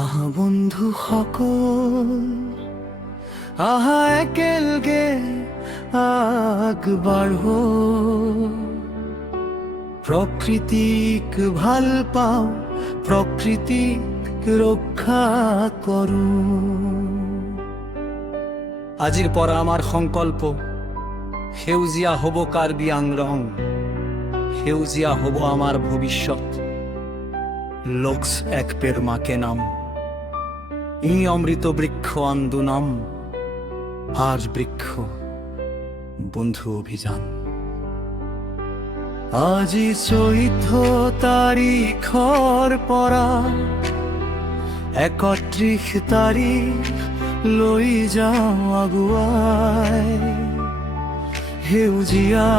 আহা বন্ধু সকল আহা একেলগে আগবাঢ় প্ৰকৃতিক ভাল পাওঁ প্ৰকৃতিক ৰক্ষা কৰো। আজিৰ পৰা আমাৰ সংকল্প সেউজীয়া হ'ব কাৰ্বি আংলং, সেউজীয়া হ'ব আমাৰ ভৱিষ্যত। লোকস এক পের মাকে নাম ই অমৃত বৃক্ষ আন্দু নাম আজ বৃক্ষ বন্ধু অভিযান। আজি 14 তাৰিখৰ পৰা 31 তাৰিখ লৈ যাওঁ আগুৱাই, সেউজীয়া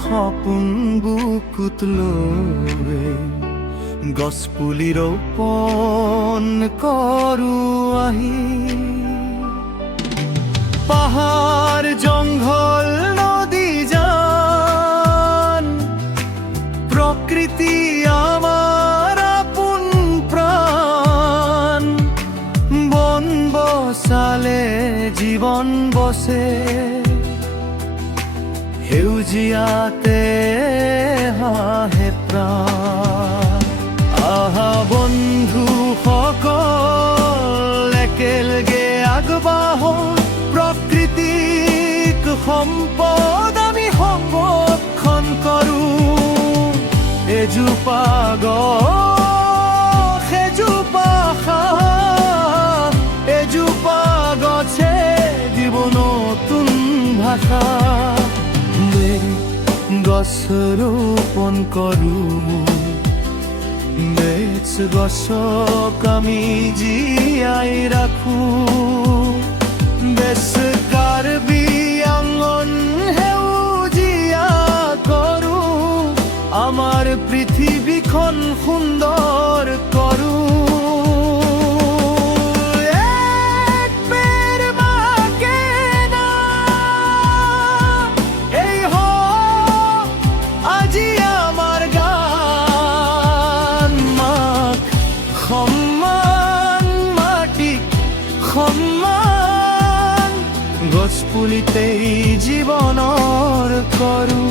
সপোন বুকুত লৈ গছপুলি ৰোপণ কৰো আহি। পাহাৰ জংঘল নদী জান প্ৰকৃতি আমাৰ আপোন প্ৰাণ, বন বচালে জীৱন বচে সেউজীয়াতে হাহে প্ৰাণ। আহা বন্ধু সকল একেলগে আগবাঢ়ো প্ৰকৃতিক সম্পদ আমি সংৰক্ষণ কৰো। এজোপা গছ এজোপা সাপ, এজোপা গছে দিব নতুন ভাষা। গছ ৰোপণ কৰো, গছক আমি জীয়াই ৰাখো। বেছ কাৰ্বি আংলং সেউজীয়া কৰো, আমাৰ পৃথিৱীখন সুন্দৰ কৰো। গছপুলিতেই জীৱনৰ কৰো,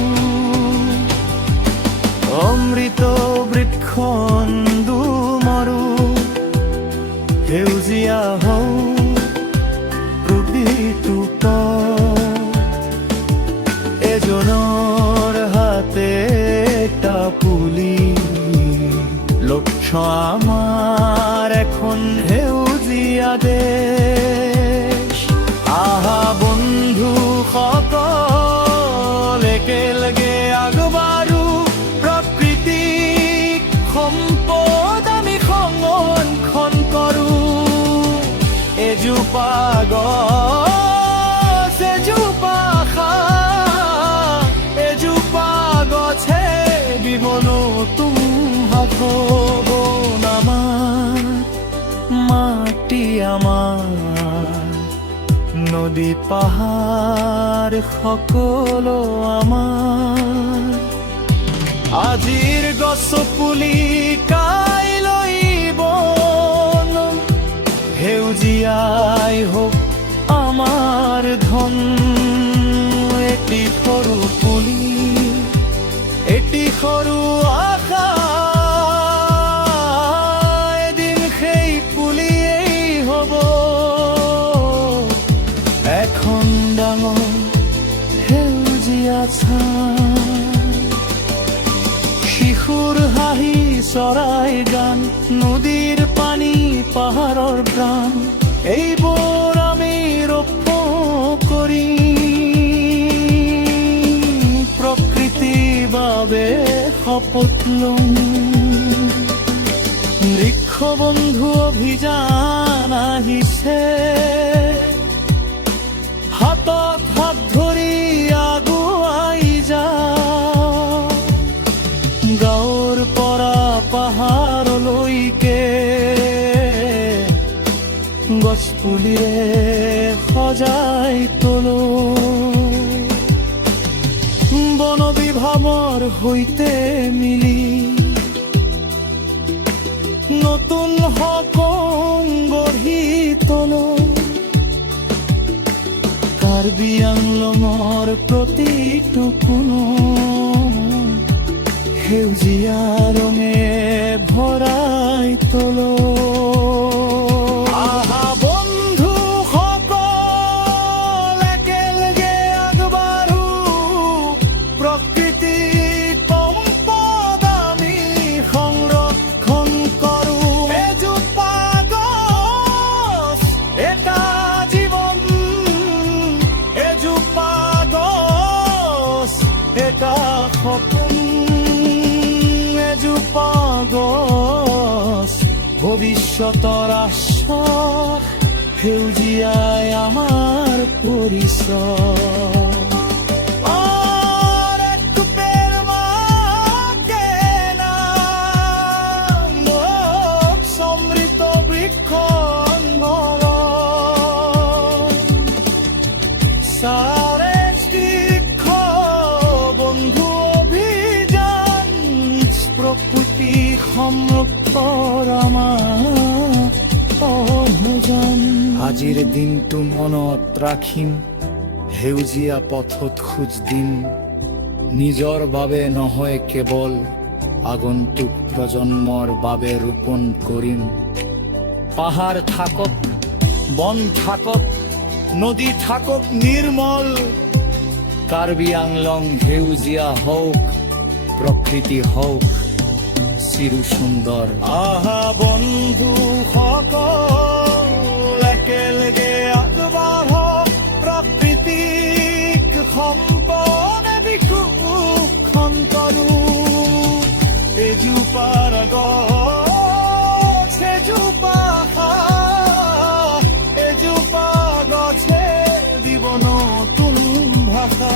অমৃত বৃক্ষ মৰো, সেউজীয়া হও প্ৰতিটো পথ। এজনৰ হাতে এটা পুলি, লক্ষ্য আমাৰ এখন সেউজীয়া দেশ। আহা বন্ধু সকল একেলগে আগবাঢ়ো প্ৰকৃতিক সম্পদ আমি সংৰক্ষণ কৰো। এজোপা গছ এজোপা সাপ, এজোপা গছে দিব নতুন ভাষণ। আমাৰ মাটি আমাৰ, নদী পাহাৰ সকলো আমাৰ। আজিৰ গছ পুলি কাইলৈ বন, সেউজীয়াই হওক আমাৰ ধন। এটি সৰু পুলি এটি সৰু আশা, এদিন সেই পুলিয়েই হ'ব এখন ডাঙৰ সেউজীয়া ছাঁ। শিশুৰ হাঁহি চৰাই গান, নদীৰ পানী পাহাৰৰ প্ৰাণ, এইবোৰ আমি ৰোপণ কৰিম প্ৰকৃতিৰ বাবে শপত লম। বৃক্ষ বন্ধু অভিযান আহিছে, হাতত হাত ধৰি আগুৱাই যাওঁ। গাঁৱৰ পৰা পাহাৰলৈকে গছপুলিৰে সজাই তোলো। বন বিভাগৰ সৈতে মিলি নতুন সপোন গঢ়ি তোলো। কাৰ্বি আংলঙৰ প্ৰতিটো কোনো সেউজীয়া ৰঙে ভৰাই তোলো। আহা বন্ধুসকল, একেলগে আগবাঢ়ো, প্ৰকৃতি সম্পদ আমি সংৰক্ষণ কৰো। এজোপা গছ, এটা জীৱন, এজোপা গছ, এটা সপোন, এজোপা গছ ভৱিষ্যতৰ আশ্বাস, সেউজীয়াই আমাৰ পৰিচয়। সমৃদ্ধ বৃক্ষ বন্ধু অভিযান, প্ৰকৃতি সংৰক্ষণ আমাৰ অভিযান। আজিৰ দিনটো মনত ৰাখিম, সেউজীয়া পথত খোজ দিম, নিজৰ বাবে নহয় কেৱল, আগন্তুক প্ৰজন্মৰ বাবে ৰোপণ কৰিম। পাহাৰ থাকক, বন থাকক, নদী থাকক নিৰ্মল, কাৰ্বি আংলং সেউজীয়া হওক, প্ৰকৃতি হওক চিৰ সুন্দৰ। আহা বন্ধুসকল, একেলগে আগবাঢ়ক, প্ৰাকৃতিক সম্পদ বিশুষণ কৰো। এজোপাৰ গছ, এজোপা সাৰ, এজোপা গছে দিব নতুন ভাষা।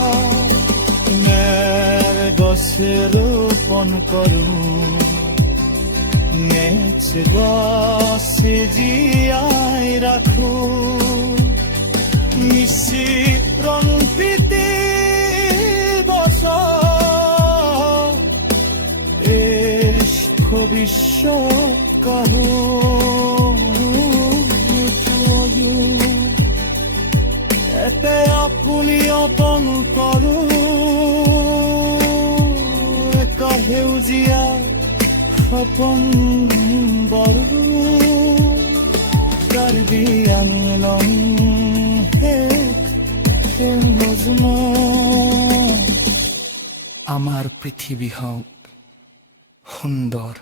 মেৰ গছে ৰোপণ কৰো, নেক্স গছে জীয়াই ৰাখো, নিশ্চিত প্ৰীতি গছৰ ভবিষ্যৎ কাৰো। এতে আপুনি অপন কৰো, এটা সেউজীয়া সপোন বড়ো। কাৰ্বি আংলং সেউজময়, আমাৰ পৃথিৱী হওক সুন্দৰ।